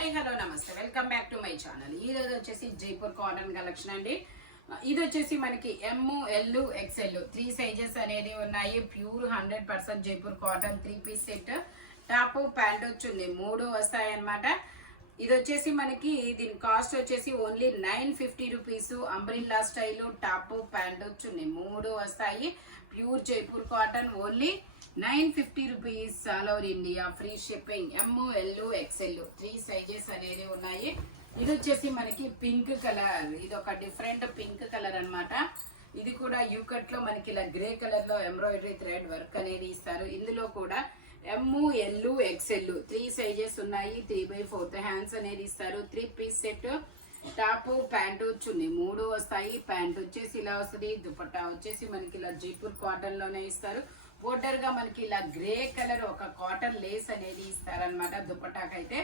Hi hello నమస్తే welcome back to my channel. ఈ రోజు వచ్చేసి జైపూర్ కాటన్ కలెక్షన్ అండి. ఇది వచ్చేసి మనకి ఎమ్ ఎల్ ఎక్స్ఎల్ 3 సైజెస్ అనేది ఉన్నాయి. Pure 100% Jaipur cotton 3 piece set. Top pant వచ్చింది 3 వస్తాయి అన్నమాట. ఇది వచ్చేసి మనకి దీని కాస్ట్ వచ్చేసి only 950 rupees. Umbrella style top pant వచ్చింది 3 వస్తాయి. Pure Jaipur cotton only 950 rupees. All over India free shipping. M L XL 3 sizes అనేది ఉన్నాయి. ఇది వచ్చేసి మనకి పింక్ కలర్. ఇది ఒక డిఫరెంట్ పింక్ కలర్ అన్నమాట. ఇది కూడా యూకట్ లో మనకి ఇలా గ్రే కలర్ లో ఎంబ్రాయిడరీ థ్రెడ్ వర్క్ అనేది ఇస్తారు. ఇందులో కూడా ఎమ్ ఎల్ ఎక్స్ఎల్ 3 సైజెస్ ఉన్నాయి. 3/4 హ్యాండ్స్ అనేది ఇస్తారు. 3 పీస్ సెట్. టాప్ ప్యాంటు చున్నీ 3 వస్తాయి. ప్యాంట్ వచ్చేసి ఇలా వస్తుంది. దుపట్టా వచ్చేసి మనకి ఇలా జైపూర్ కాటన్ లోనే ఇస్తారు. బోర్డర్ గా మనకి ఇలా గ్రే కలర్ ఒక కాటన్ లేస్ అనేది ఇస్తారనమాట. దుపట్టాకైతే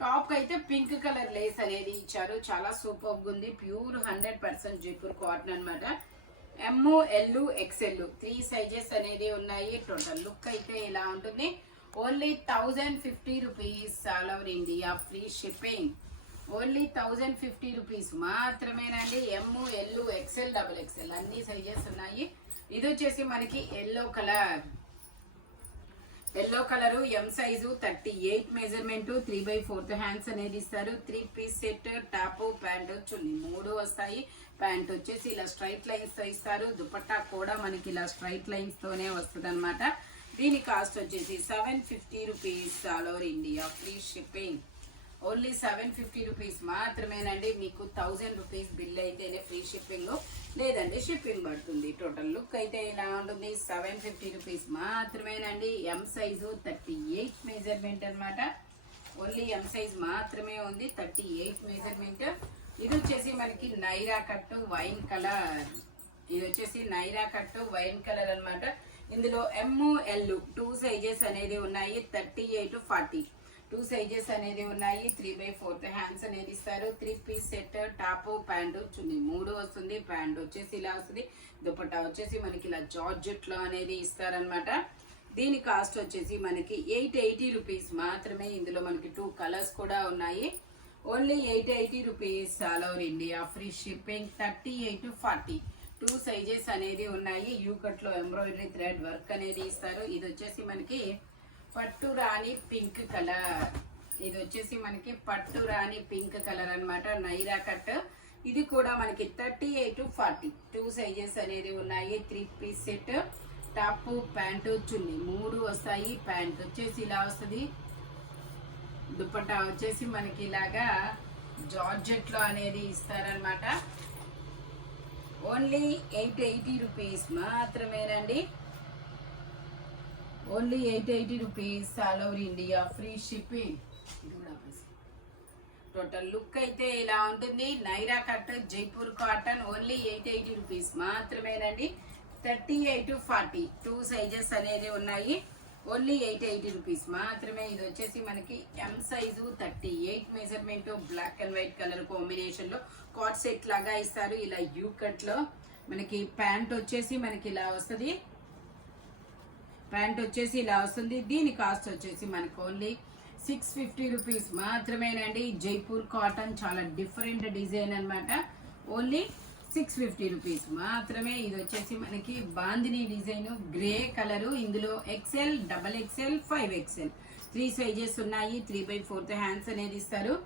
టాప్ అయితే పింక్ కలర్ లేస్ అనేది ఇచ్చారు. చాలా సూపర్ ఉంది. ప్యూర్ 100% జైపూర్ కాటన్ అనమాట. ఎమ్ ఎల్ ఎక్స్ఎల్ 3 సైజెస్ అనేది ఉన్నాయి. టోటల్ లుక్ అయితే ఇలా ఉంటుంది. Only 1050 rupees. All over India free shipping. Only 1050 rupees మాత్రమేనండి. M L XL double XL అన్ని సైజెస్ ఉన్నాయి. ఇది వచ్చేసి మనకి yellow colour. Yellow colour M size 38 measurement. 3/4 hands అనేది ఇస్తారు. 3 పీస్ సెట్. టాప్ ప్యాంట్ చున్నీ 3 వస్తాయి. ప్యాంట్ వచ్చేసి ఇలా స్ట్రైట్ లైన్స్ తో ఇస్తారు. దుపట్టా కూడా మనకి ఇలా స్ట్రైట్ లైన్స్ తోనే వస్తుంది అనమాట. దీని కాస్ట్ వచ్చేసి 750 rupees. All over India free shipping. Only 750 rupees మాత్రమేనండి. మీకు 1000 రూపీస్ బిల్ అయితేనే ఫ్రీ షిప్పింగ్, లేదండి షిప్పింగ్ పడుతుంది. టోటల్ లుక్ అయితే ఇలా ఉంటుంది. 750 రూపీస్ మాత్రమేనండి. ఎం సైజు 38 మెజర్మెంట్ అనమాట. ఓన్లీ ఎం సైజ్ మాత్రమే ఉంది. 38 మెజర్మెంట్. ఇది వచ్చేసి మనకి నైరా కట్ వైన్ కలర్. ఇది వచ్చేసి నైరా కట్ వైన్ కలర్ అనమాట. ఇందులో ఎమ్ ఎల్ 2 సైజెస్ అనేది ఉన్నాయి. 38 40 2 సైజెస్ అనేది ఉన్నాయి. 3/4 హ్యాండ్స్ అనేది ఇస్తారు. 3 పీస్ సెట్. టాప్ ప్యాంట్ చున్నీ 3 వస్తుంది. ప్యాంట్ వచ్చేసి ఇలా వస్తుంది. దుపట్టా వచ్చేసి మనకి ఇలా జార్జెట్ లో అనేది ఇస్తారనమాట. దీని కాస్ట్ వచ్చేసి మనకి 880 రూపీస్ మాత్రమే. ఇందులో మనకి 2 కలర్స్ కూడా ఉన్నాయి. Only 880 rupees. All over India free shipping. 38 40 2 sizes అనేది ఉన్నాయి. యూకట్ లో ఎంబ్రాయిడరీ థ్రెడ్ వర్క్ అనేది ఇస్తారు. ఇది వచ్చేసి మనకి పట్టు రాణి పింక్ కలర్. ఇది వచ్చేసి మనకి పట్టు రాణి పింక్ కలర్ అనమాట. నైరా కట్. ఇది కూడా మనకి 38 40 2 సైజెస్ అనేది ఉన్నాయి. 3 పీస్ సెట్. టాప్ ప్యాంటు చున్నీ 3 వస్తాయి. ప్యాంట్ వచ్చేసి ఇలా వస్తుంది. దుపట్టా వచ్చేసి మనకి ఇలాగా జార్జెట్ లో అనేది ఇస్తారనమాట. ఓన్లీ 880 రూపీస్ మాత్రమేనండి. Only 880 rupees. All over India free shipping. Total look అయితే ఇలా ఉంటుంది. Naira cut Jaipur cotton only 880 rupees మాత్రమేనండి. 38 40 2 సైజెస్ అనేది ఉన్నాయి. ఓన్లీ 880 రూపీస్ మాత్రమే. ఇది వచ్చేసి మనకి M size 38 measurement. Black and white colour combination లో కాట్ సెట్ లాగా ఇస్తారు. ఇలా యూ కట్ లో మనకి ప్యాంట్ వచ్చేసి మనకి ఇలా వస్తుంది. ప్యాంట్ వచ్చేసి ఇలా వస్తుంది. దీని కాస్ట్ వచ్చేసి మనకు ఓన్లీ 650 రూపీస్ మాత్రమేనండి. జైపూర్ కాటన్ చాలా డిఫరెంట్ డిజైన్ అనమాట. ఓన్లీ 650 రూపీస్ మాత్రమే. ఇది వచ్చేసి మనకి బాందిని డిజైన్ గ్రే కలరు. ఇందులో XL double XL 5XL 3 sizes ఉన్నాయి. 3/4 హ్యాండ్స్ అనేది ఇస్తారు.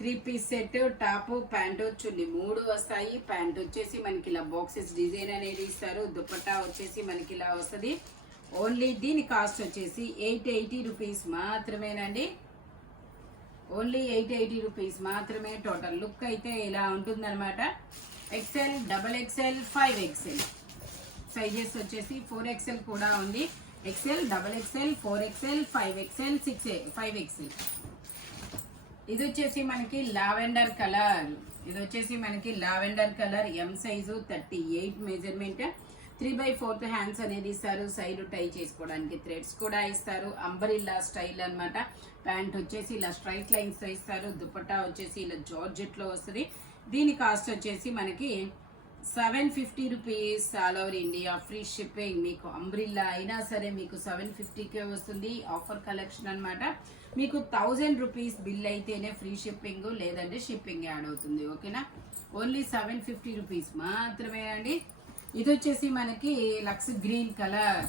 3 పీస్ సెట్. టాప్ ప్యాంటు చున్నీ 3 వస్తాయి. ప్యాంట్ వచ్చేసి మనకి ఇలా బాక్సెస్ డిజైన్ అనేది ఇస్తారు. దుపట్టా వచ్చేసి మనకి ఇలా వస్తుంది. ఓన్లీ దీని కాస్ట్ వచ్చేసి 880 రూపీస్ మాత్రమేనండి. ఓన్లీ 880 రూపీస్ మాత్రమే. టోటల్ లుక్ అయితే ఇలా ఉంటుందన్నమాట. XL double XL 5XL sizes వచ్చేసి 4XL కూడా ఉంది. XL double XL 4XL 5XL 5XL. ఇది వచ్చేసి మనకి లావెండర్ కలర్. ఇది వచ్చేసి మనకి lavender colour. M size 38 measurement. 3/4 hands అనేది ఇస్తారు. సైడ్ టై చేసుకోవడానికి థ్రెడ్స్ కూడా ఇస్తారు. అంబరిల్లా స్టైల్ అనమాట. ప్యాంట్ వచ్చేసి ఇలా స్ట్రైట్ లైన్స్ తో ఇస్తారు. దుపట్టా వచ్చేసి ఇలా జార్జెట్ లో వస్తుంది. దీని కాస్ట్ వచ్చేసి మనకి 750 rupees all over India free shipping. మీకు అంబ్రిల్లా అయినా సరే మీకు 750కే వస్తుంది. ఆఫర్ కలెక్షన్ అన్నమాట. మీకు 1000 రూపీస్ బిల్ అయితేనే ఫ్రీ షిప్పింగ్, లేదంటే షిప్పింగ్ యాడ్ అవుతుంది. ఓకేనా, ఓన్లీ 750 రూపీస్ మాత్రమే అండి. ఇది వచ్చేసి మనకి లక్స్ గ్రీన్ కలర్.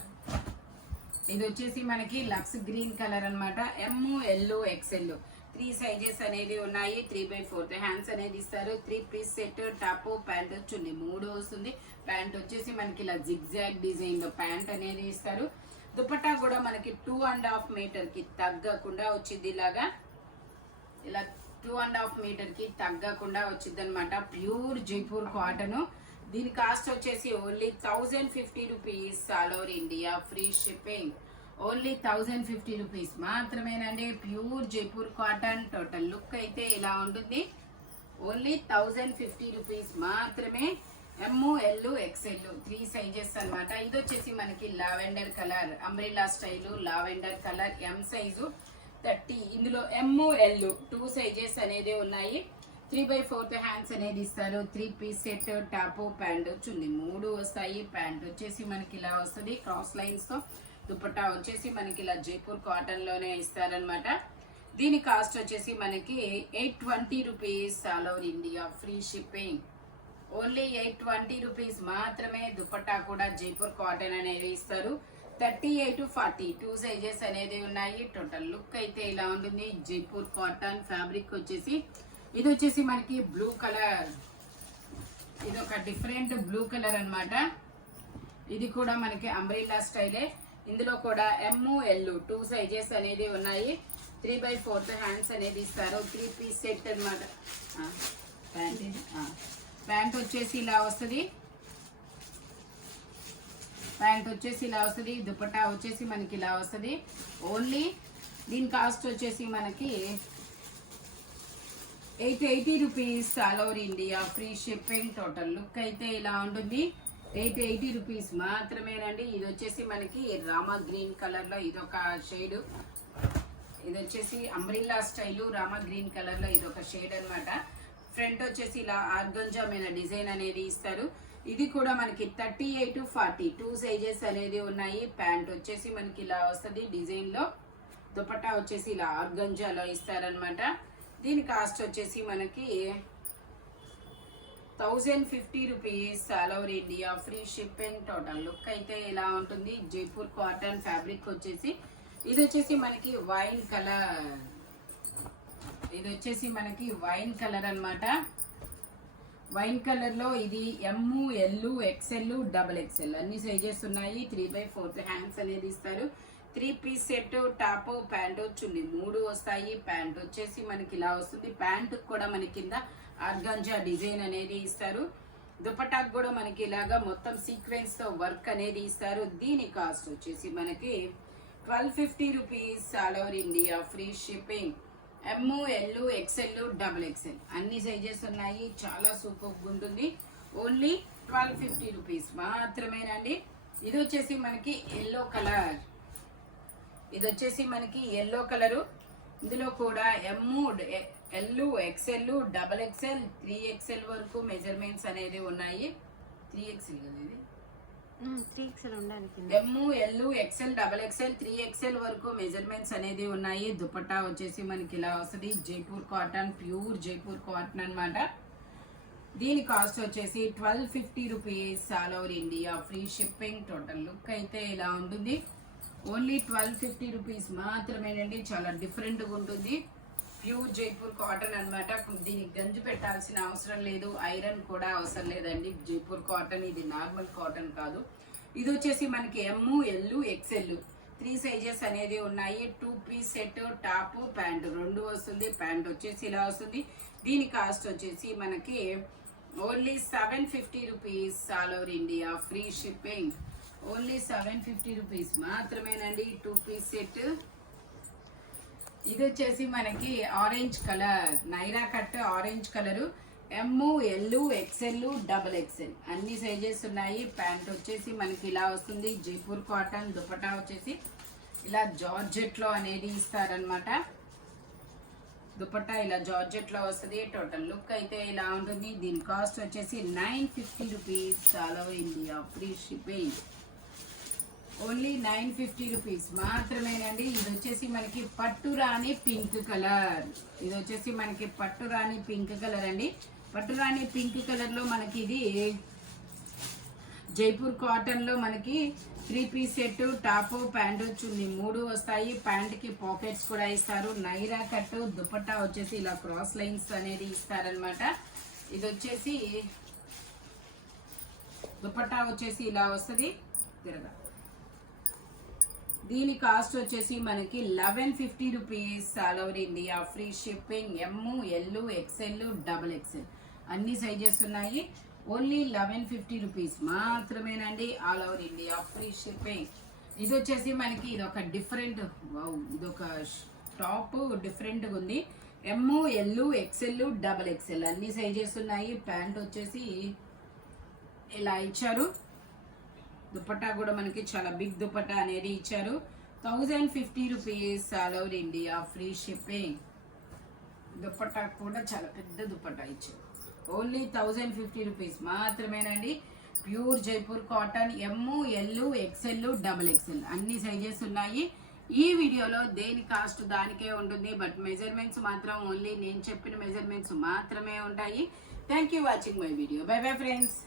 ఇది వచ్చేసి మనకి లక్స్ గ్రీన్ కలర్ అన్నమాట. ఎమ్, ఎల్, ఎక్స్ఎల్ 3 సైజెస్ అనేది ఉన్నాయి. 3/4 హ్యాండ్స్ అనేది ఇస్తారు. 3 పీస్ సెట్, టాప్, ప్యాంట్, చున్నీ 3 వస్తుంది. ప్యాంట్ వచ్చేసి మనకి ఇలా జిగ్జాగ్ డిజైన్ లో ప్యాంట్ అనేది ఇస్తారు. దుపట్టా కూడా మనకి 2.5 మీటర్ కి తగ్గకుండా వచ్చింది. ఇలాగా ఇలా 2.5 మీటర్ కి తగ్గకుండా వచ్చింది అనమాట. Pure Jaipur cotton. దీని కాస్ట్ వచ్చేసి only 1050 rupees all over India free shipping. Only 1050 rupees మాత్రమేనండి. Pure Jaipur cotton. Total look అయితే ఇలా ఉంటుంది. ఓన్లీ 1050 రూపీస్ మాత్రమే. ఎమ్, ఎల్, ఎక్స్ఎల్ 3 సైజెస్ అన్నమాట. ఇది వచ్చేసి మనకి lavender colour, umbrella style lavender colour, M size 30. ఇందులో ఎమ్, ఎల్ 2 సైజెస్ అనేది ఉన్నాయి. 3/4 హ్యాండ్స్ అనేది ఇస్తారు. 3 పీస్ సెట్, టాప్, ప్యాంట్, చున్నీ 3 వస్తాయి. ప్యాంట్ వచ్చేసి మనకి ఇలా వస్తుంది క్రాస్ లైన్స్ తో. దుపట్టా వచ్చేసి మనకి ఇలా జైపూర్ కాటన్ లోనే ఇస్తారనమాట. దీని కాస్ట్ వచ్చేసి మనకి 820 rupees all over India free shipping. Only 820 rupees మాత్రమే. దుపట్టా కూడా జైపూర్ కాటన్ అనేది ఇస్తారు. 38 to 40 2 సైజెస్ అనేది ఉన్నాయి. టోటల్ లుక్ అయితే ఇలా ఉంటుంది. జైపూర్ కాటన్ ఫ్యాబ్రిక్ వచ్చేసి ఇది వచ్చేసి మనకి బ్లూ కలర్. ఇది ఒక డిఫరెంట్ బ్లూ కలర్ అన్నమాట. ఇది కూడా మనకి అంబ్రెల్లా స్టైలే. ఇందులో కూడా ఎమ్, ఎల్ 2 సైజెస్ అనేది ఉన్నాయి. 3/4 హ్యాండ్స్ అనేది ఇస్తారు. 3 పీస్ సెట్ అనమాట. ప్యాంట్ వచ్చేసి ఇలా వస్తుంది. ప్యాంట్ వచ్చేసి ఇలా వస్తుంది. దుపట్టా వచ్చేసి మనకి ఇలా వస్తుంది. ఓన్లీ దీని కాస్ట్ వచ్చేసి మనకి 880 rupees all over India free shipping. Total look అయితే ఇలా ఉంటుంది. 880 రూపీస్ మాత్రమేనండి. ఇది వచ్చేసి మనకి రామా గ్రీన్ కలర్ లో ఇదొక షేడ్. ఇది వచ్చేసి umbrella style Rama green colour లో ఇదొక షేడ్ అన్నమాట. ఫ్రంట్ వచ్చేసి ఇలా ఆర్గంజా మీద డిజైన్ అనేది ఇస్తారు. ఇది కూడా మనకి 38 to 40 2 సైజెస్ అనేది ఉన్నాయి. ప్యాంట్ వచ్చేసి మనకి ఇలా వస్తుంది డిజైన్ లో. దుపట్టా వచ్చేసి ఇలా ఆర్గంజాలో ఇస్తారనమాట. దీని కాస్ట్ వచ్చేసి మనకి 1050 rupees all over India free shipping. Total look అయితే ఇలా ఉంటుంది. జైపూర్ కాటన్ ఫ్యాబ్రిక్ వచ్చేసి ఇది వచ్చేసి మనకి వైన్ కలర్. ఇది వచ్చేసి మనకి వైన్ కలర్ అన్నమాట. వైన్ కలర్ లో ఇది ఎమ్, ఎల్, ఎక్స్ఎల్, డబుల్ ఎక్స్ఎల్ అన్ని సైజెస్ ఉన్నాయి. 3/4 హ్యాండ్స్ అనేది ఇస్తారు. 3 పీస్ సెట్, టాప్, ప్యాంటు, చున్నీ 3 వస్తాయి. ప్యాంట్ వచ్చేసి మనకి ఇలా వస్తుంది. ప్యాంట్ కూడా మనకి కింద ఆర్గాంజా డిజైన్ అనేది ఇస్తారు. దుపట్టాకు కూడా మనకి ఇలాగా మొత్తం సీక్వెన్స్ తో వర్క్ అనేది ఇస్తారు. దీని కాస్ట్ వచ్చేసి మనకి 1250 rupees all over India free shipping. M, L, XL, double XL అన్ని సైజెస్ ఉన్నాయి. చాలా సూపర్ ఉంటుంది. ఓన్లీ 1250 రూపీస్ మాత్రమేనండి. ఇది వచ్చేసి మనకి ఎల్లో కలర్. ఇది వచ్చేసి మనకి ఎల్లో కలరు. ఇందులో కూడా M, L, XL, double XL, 3XL వరకు మెజర్మెంట్స్ అనేది ఉన్నాయి. 3XL కదా ఇది. 3XL ఉండాలి. M, L, XL, double XL, 3XL వరకు మెజర్మెంట్స్ అనేది ఉన్నాయి. దుపట్టా వచ్చేసి మనకి ఇలా వస్తుంది. Jaipur cotton, pure Jaipur cotton అన్నమాట. దీని కాస్ట్ వచ్చేసి 1250 rupees all over India free shipping. Total look అయితే ఇలా ఉంటుంది. ఓన్లీ 1250 రూపీస్ మాత్రమేనండి. చాలా డిఫరెంట్గా ఉంటుంది. ప్యూర్ జైపూర్ కాటన్ అన్నమాట. దీనికి గంజి పెట్టాల్సిన అవసరం లేదు. ఐరన్ కూడా అవసరం లేదండి. జైపూర్ కాటన్ ఇది నార్మల్ కాటన్ కాదు. ఇది వచ్చేసి మనకి ఎమ్, ఎల్, ఎక్స్ఎల్ 3 సైజెస్ అనేది ఉన్నాయి. 2 పీస్ సెట్, టాప్, ప్యాంట్ 2 వస్తుంది. ప్యాంట్ వచ్చేసి ఇలా వస్తుంది. దీని కాస్ట్ వచ్చేసి మనకి only 750 rupees all over India free shipping. Only 750 rupees మాత్రమేనండి. 2 పీస్ సెట్. ఇది వచ్చేసి మనకి orange colour, Naira cut orange colour. M, L, XL, double XL అన్ని సైజెస్ ఉన్నాయి. ప్యాంట్ వచ్చేసి మనకి ఇలా వస్తుంది. జైపూర్ కాటన్. దుపట్టా వచ్చేసి ఇలా జార్జెట్ లో అనేది ఇస్తారనమాట. దుపట్టా ఇలా జార్జెట్ లో వస్తుంది. టోటల్ లుక్ అయితే ఇలా ఉంటుంది. దీని కాస్ట్ వచ్చేసి 950 rupees. All over India free shipping. Only 950 rupees మాత్రమేనండి. ఇది వచ్చేసి మనకి పట్టు రాణి పింక్ కలర్. ఇది వచ్చేసి మనకి పట్టు రాణి పింక్ కలర్ అండి. పట్టు రాణి పింక్ కలర్ లో మనకి ఇది జైపూర్ కాటన్ లో మనకి 3 పీస్ సెట్, టాప్ ప్యాంటు చున్నీ 3 వస్తాయి. ప్యాంట్ కి పాకెట్స్ కూడా ఇస్తారు. నైరా కట్, దుపట్టా వచ్చేసి ఇలా క్రాస్ లైన్స్ అనేది ఇస్తారనమాట. ఇది వచ్చేసి దుపట్టా వచ్చేసి ఇలా వస్తుంది తిరగా. దీని కాస్ట్ వచ్చేసి మనకి 1150 rupees. All over India free shipping. M, L, XL, double XL అన్ని సైజెస్ ఉన్నాయి. ఓన్లీ 1150 రూపీస్ మాత్రమేనండి. All over India free shipping. ఇది వచ్చేసి మనకి ఇది ఒక డిఫరెంట్, ఇదొక టాప్ డిఫరెంట్గా ఉంది. ఎమ్, ఎల్, ఎక్స్ఎల్, డబుల్ ఎక్స్ఎల్ అన్ని సైజెస్ ఉన్నాయి. ప్యాంట్ వచ్చేసి ఇలా ఇచ్చారు. దుపట్టా కూడా మనకి చాలా బిగ్ దుపట్టా అనేది ఇచ్చారు. 1050 rupees. All over India free shipping. Dupatta కూడా చాలా పెద్ద దుపట్టా ఇచ్చారు. ఓన్లీ 1050 రూపీస్ మాత్రమేనండి. Pure Jaipur cotton. M, L, XL, double XL అన్ని సైజెస్ ఉన్నాయి. ఈ వీడియోలో దేని కాస్ట్ దానికే ఉంటుంది. బట్ మెజర్మెంట్స్ మాత్రం ఓన్లీ నేను చెప్పిన మెజర్మెంట్స్ మాత్రమే ఉంటాయి. Thank you watching my video. By bye friends.